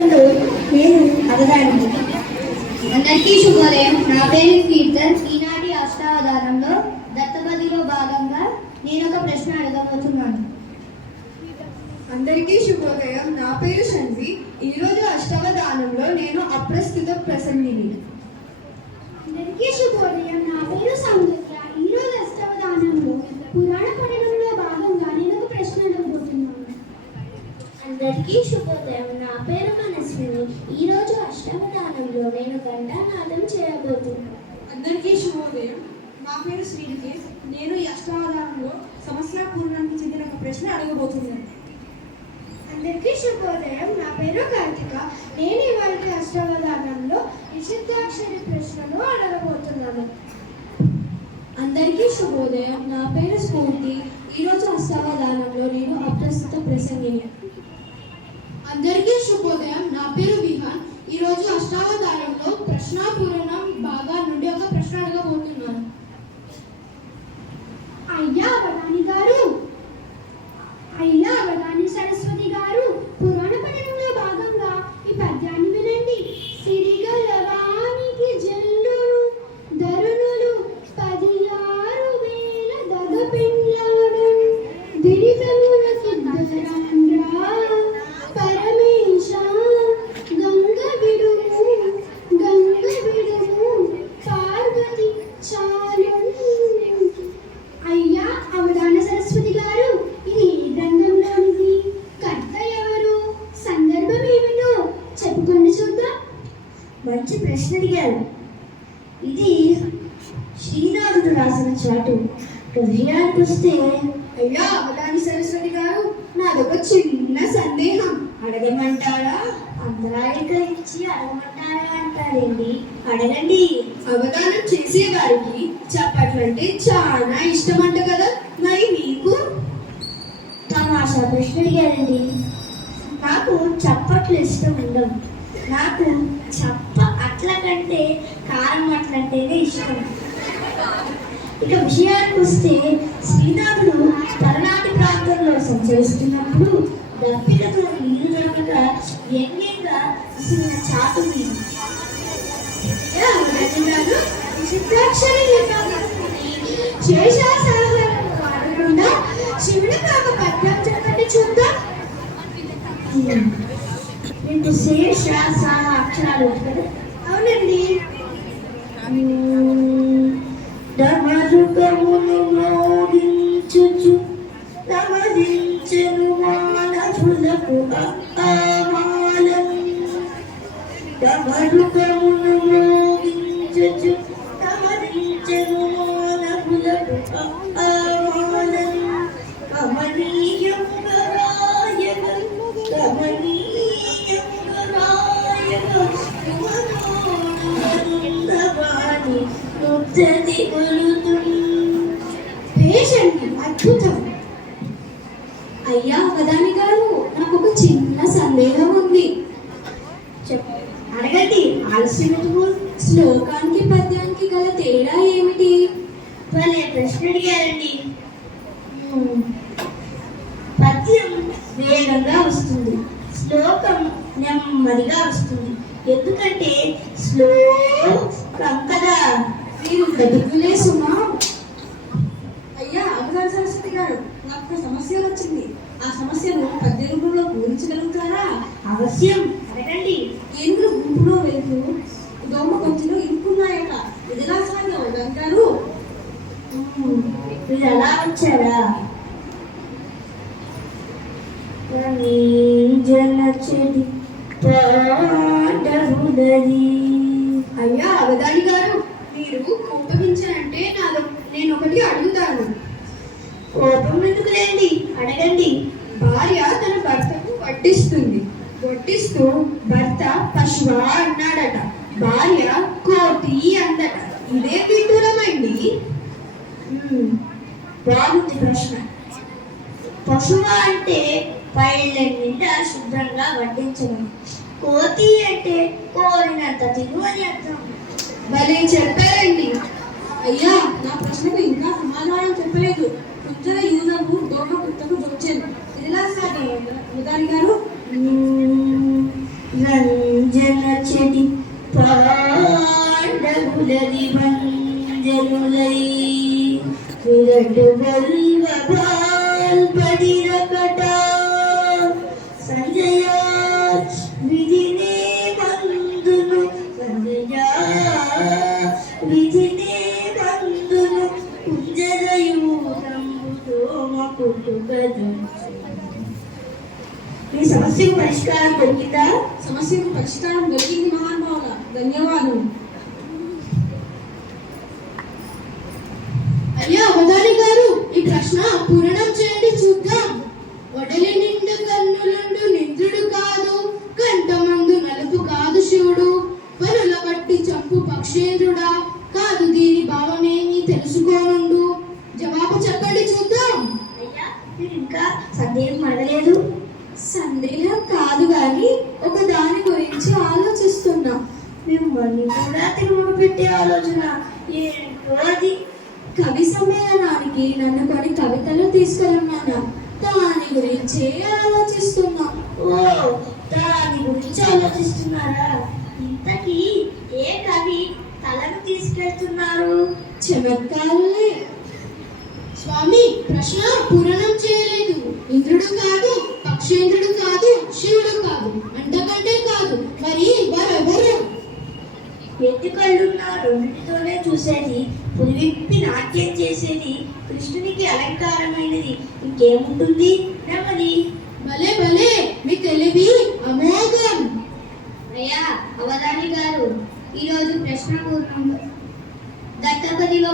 నేను అడగడానికి అందరికీ శుభోదయం. నా పేరు కీర్తన్. ఈనాటి అష్టావధానంలో దత్తపదిలో భాగంగా నేను ఒక ప్రశ్న అడగబోతున్నాను. అందరికీ శుభోదయం. నా పేరు షన్వి. ఈరోజు అష్టావధానంలో నేను అప్రస్తుత ప్రసంగిని. అందరికీ శుభోదయం. నా పేరు సౌందర్య. ఈరోజు అష్టావధానంలో పురాణ పఠనంలో భాగంగా నేను ఒక ప్రశ్న అడగబోతున్నాను. అందరికీ శుభోదయం. నా పేరు మనస్విని. ఈరోజు అష్టావధానంలో నేను ఘంటానాదం చేయబోతున్నాను. అందరికీ శుభోదయం. నా పేరు శ్రీనికేష్. నేను ఈ అష్టావధానంలో సమస్య పూర్ణానికి చెందిన ఒక ప్రశ్న అడగబోతున్నాను. అందరికీ శుభోదయం. నా పేరు కార్తిక. నేను ఇవాళ అష్టావధానంలో నిషిద్ధాక్షరి ప్రశ్నను అడగబోతున్నాను. అందరికీ శుభోదయం. నా పేరు స్ఫూర్తి. ఈరోజు అష్టావధానంలో నేను అప్రస్తుత ప్రసంగిని. అందరికీ శుభోదయం. నా పేరు విహాన్. ఈరోజు అష్టావధానంలో ప్రశ్నాపూరణం భాగా నుండి ఒక ప్రశ్న అడగబోతున్నాను. అయ్యా అవధాని గారు, అయ్యా అవధాని సరస్వతి గారు, పురాణ పఠనంలో భాగంగా ఈ పద్యాన్ని వినండి. సిరిగలవానికి జల్లులు ధరునులు 16,000 దగపెండ్లాడు దిరితములకు ధరంద్రా పరమేశ గంగ విడుము పార్వతి చాలు. అయ్యా అవధాన సరస్వతి గారు, ఇది ఏ గ్రంథంలోనిది? కర్త ఎవరు? సందర్భం ఏమిటో చెప్పుకొని చూద్దాం. మంచి ప్రశ్న అడిగారు. ఇది శ్రీనాథుడు రాసిన చాటు. విషయానికి వస్తే, అయ్యా అవధాని సరస్వతి గారు, నాదొక చిన్న సందేహం. అడగమంటారా? అంతరాయిక ఇచ్చి అడగమంటారా అంటారండి. అడగండి. అవధానం చేసే వారికి చప్పట్లంటే చాలా ఇష్టమంట కదా, మరి మీకు? తమాషా ప్రశ్న అడిగారండి. నాకు చప్పట్లు ఇష్టం ఉండవు. నాకు అట్ల కంటే కారం అట్లంటేనే ఇష్టం. ఇక విషయానికి వస్తే, శ్రీనాథుడు పలనాటి ప్రాంతంలో సంచరిస్తున్నప్పుడు దప్పికతో నీళ్లు దొరకక వ్యంగ్యంగా విసిరిన చాటు మీద సిద్ధాక్షరి శేషాసాహారం వాడకుండా శివుని కాక పద్యం చెప్పండి చూద్దాం. మీకు శేష సహ అక్షరాలు కదా? అవునండి. డమరుకమును మోగించుచు నమదించెను మానవులకు ఆమాలం. డమరుకమును మోగించుచు నమదించెను మానవులకు ఆమాలం. కమనీయంగా రాయగా కమనీయంగా రాయగా యువనోడుందవాణి ముద్దది పేషెంట్ అద్భుతం. అయ్యా అవధాని గారు, నాకు ఒక చిన్న సందేహం ఉంది. అడగండి. ఆలస్యం ఎందుకు? శ్లోకానికి పద్యానికి గల తేడా ఏమిటి? భలే ప్రశ్న అడిగారండి. పద్యం వేగంగా వస్తుంది, శ్లోకం నెమ్మదిగా వస్తుంది. ఎందుకంటే శ్లోకం కదా. మీరు బతుకులే సుమా. అయ్యా అవధాని సరస్వతి గారు, నాకు ఒక సమస్య వచ్చింది. ఆ సమస్యను పద్య రూపంలో పూరించగలుగుతారా? అవశ్యం. అడగండి. ఏనుగులు గుంపులో వెళ్తూ దోమ గొంతులో ఇంకున్నాయట. ఇదిలా సాధ్యం అంటారు? మీరు అలా వచ్చారా? జనచడి పాడవులది. అయ్యా అవధాని గారు, మీరు కోపగించారంటే నేను ఒకటి అడుగుతాను. కోపం ఎందుకు లేండి, అడగండి. భార్య తన భర్తకు వడ్డిస్తూ భర్త పశువా అన్నాడట, భార్య కోతి అందట. ఇదే విడ్డూరమండి. బాగుంది ప్రశ్న. పశువు అంటే పైళ్ళ నిండా శుభ్రంగా వడ్డించడం. కోతి అంటే కోరినంత తిను అని అర్థం. భలే చెప్పారండి. అయ్యా నా ప్రశ్నకు ఇంకా సమాధానం చెప్పలేదు. కుంజల యూదము దోమ పుట్టకు వచ్చాను. ఇదిలా సాధ్యం అవధాని గారు? రంజన చెడి పాండవులది వంజనులై విరటు బల్వభాల్పడిరకట సంజయ విధినే బంధును సంజయ విధినే బంధును కుంజరయూతంబుతో మకుటుగదు. మీ సమస్యకు పరిష్కారం దొరికిందా? సమస్యకు పరిష్కారం దొరికింది మహానుభావ, ధన్యవాదాలు. అయ్యా అవధాని గారు, ఈ ప్రశ్న పూరణం చేయండి చూద్దాం. వడలి నిండు కన్నులుండు నింద్రుడు కాదు, కంఠమందు నలుపు కాదు శివుడు, పనుల బట్టి చంపు పక్షేంద్రుడా, కాదు దీని భావమేమి తెలుసుకోనుండు. జవాబు చెప్పండి చూద్దాం. అయ్యా మీరు ఇంకా సందేహం అడగలేదు. సందేహం కాదు గాని ఒక దాని గురించి ఆలోచిస్తున్నా. మిమ్మల్ని కూడా తిరుగుడు పెట్టే ఆలోచన ఏంటో అది. కవి సమ్మేళనానికి నన్ను కొన్ని కవితలు తీసుకురన్నాను, దాని గురించే ఆలోచిస్తున్నా. ఓ దాని గురించి ఆలోచిస్తున్నారా? ఇంతకీ ఏ కవి తలను తీసుకెళ్తున్నారు? చమత్కారులే. స్వామి ప్రశ్న పూరణం చేయలేదు. ఇంద్రుడు కాదు, పక్షేంద్రుడు కాదు, శివుడు కాదు, అంతకంటే కాదు, మరి వారెవరు? ఎత్తి కళ్ళున్న రెండింటితోనే చూసేది, పులివిప్పి నాట్యం చేసేది, కృష్ణునికి అలంకారమైనది ఇంకేముంటుంది? నెమ్మది. భలే భలే, మీ తెలివి అమోఘం. అయ్యా అవధాని గారు, ఈరోజు ప్రశ్న పూర్ణం దత్తపదిలో